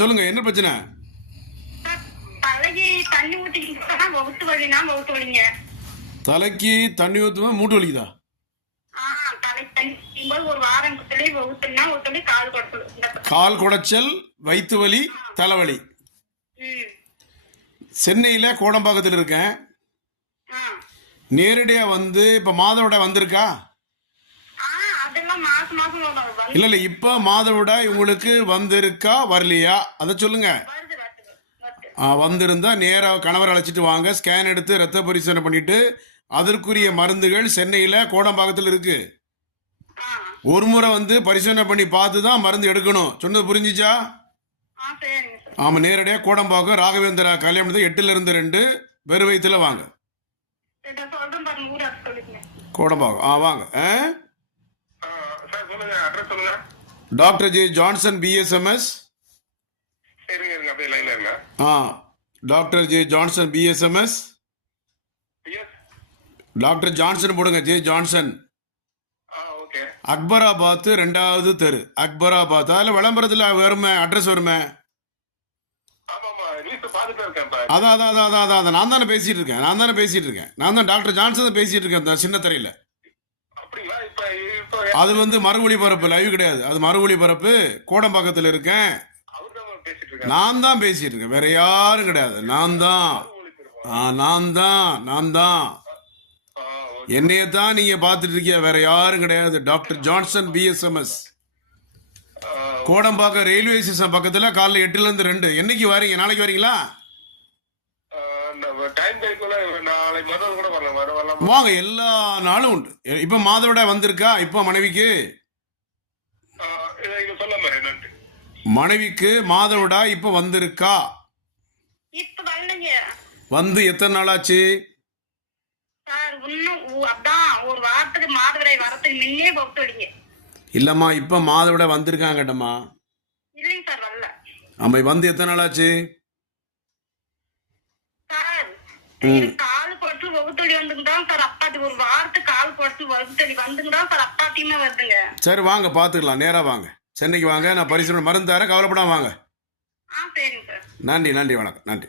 சொல்லுங்க, என்ன பிரச்சனை? தலைக்கு தண்ணி ஊத்திக்கிட்டா வகுத்து வலினா வகுத்து வலிங்க. தலைக்கு தண்ணி ஊத்துமா மூட்டு வலிக்குதா? தலைக்கு தண்ணி ஊத்தும்போது ஒரு வாரம் குத்தலி வகுத்துனா ஒருத்தலி கால் குடைச்சல். கால் குடைச்சல், வயிற்று வலி, தலைவலி. சென்னையில் கோடம்பாக்கத்தில் இருக்கேன். நேரடியா வந்து இப்ப மாதவிடாய் வந்திருக்கா? அதெல்லாம் மாசம் மாசம் வரும். இல்ல இப்ப மாதவிடாய் உங்களுக்கு வந்திருக்கா வரலையா அதை சொல்லுங்க. வந்திருந்தா நேராக கணவர் அழைச்சிட்டு வாங்க, ஸ்கேன் எடுத்து ரத்த பரிசோதனை பண்ணிட்டு அதற்குரிய மருந்துகள் சென்னையில் கோடம்பாக்கத்தில் இருக்கு. ஒரு முறை வந்து பரிசோதனை பண்ணி பார்த்து தான் மருந்து எடுக்கணும். சொன்னது புரிஞ்சிச்சா? ஆமாம், நேரடியாக கோடம்பாக்கம் ராகவேந்திரா கல்யாணத்து 8-2 வெறு வயிற்றுல வாங்க. கோடம்பாக்கம் வாங்க. Doctor J Johnson BSMS. Doctor J Johnson BSMS. Doctor Johnson போடுங்க, ஜே ஜான்சன். அக்பராபாத் 2வது தெரு, அக்பராபாத். அதில் விளம்பரத்தில் வருமே, அட்ரஸ் வருமே. அதான் அதான் அதான் அதான் அதான் நான் தானே பேசிட்டு இருக்கேன். நான் தான் டாக்டர் ஜான்சன் பேசிட்டு இருக்கேன் சின்ன திரையில. அது வந்து மறு ஒளிபரப்பு, லைவ் கிடையாது. அது மறு ஒளிபரப்பு. கோடம்பாக்கத்தில் இருக்கேன். நான் தான் பேசிட்டு இருக்கேன், வேற யாரும் கிடையாது. நான் தான் என்னையத்தான் நீங்க பாத்துட்டு இருக்கீங்க, வேற யாரும் கிடையாது. Doctor Johnson BSMS, Kodambakkam railway station பக்கத்துல. காலைல 8-2. என்னைக்கு வரீங்க? நாளைக்கு வரீங்களா? வாங்க, எல்லா நாளும் உண்டு. இப்ப மாதவிடாய் வந்திருக்கா? இப்ப மனைவிக்கு மாதவிடாய் இப்ப வந்திருக்கா? வந்து எத்தனை நாள் ஆச்சு? இல்லம்மா, இப்ப மாதவிடாய் வந்திருக்காங்க கேட்டம்மா. ஆமா, வந்து எத்தனை நாள் ஆச்சு? சரி வாங்க, பாத்துக்கலாம். நேரா வாங்க, சென்னைக்கு வாங்க. நான் பரிசோதனை மருந்து தரேன், கவலைப்படாம வாங்க. நன்றி, வணக்கம். நன்றி.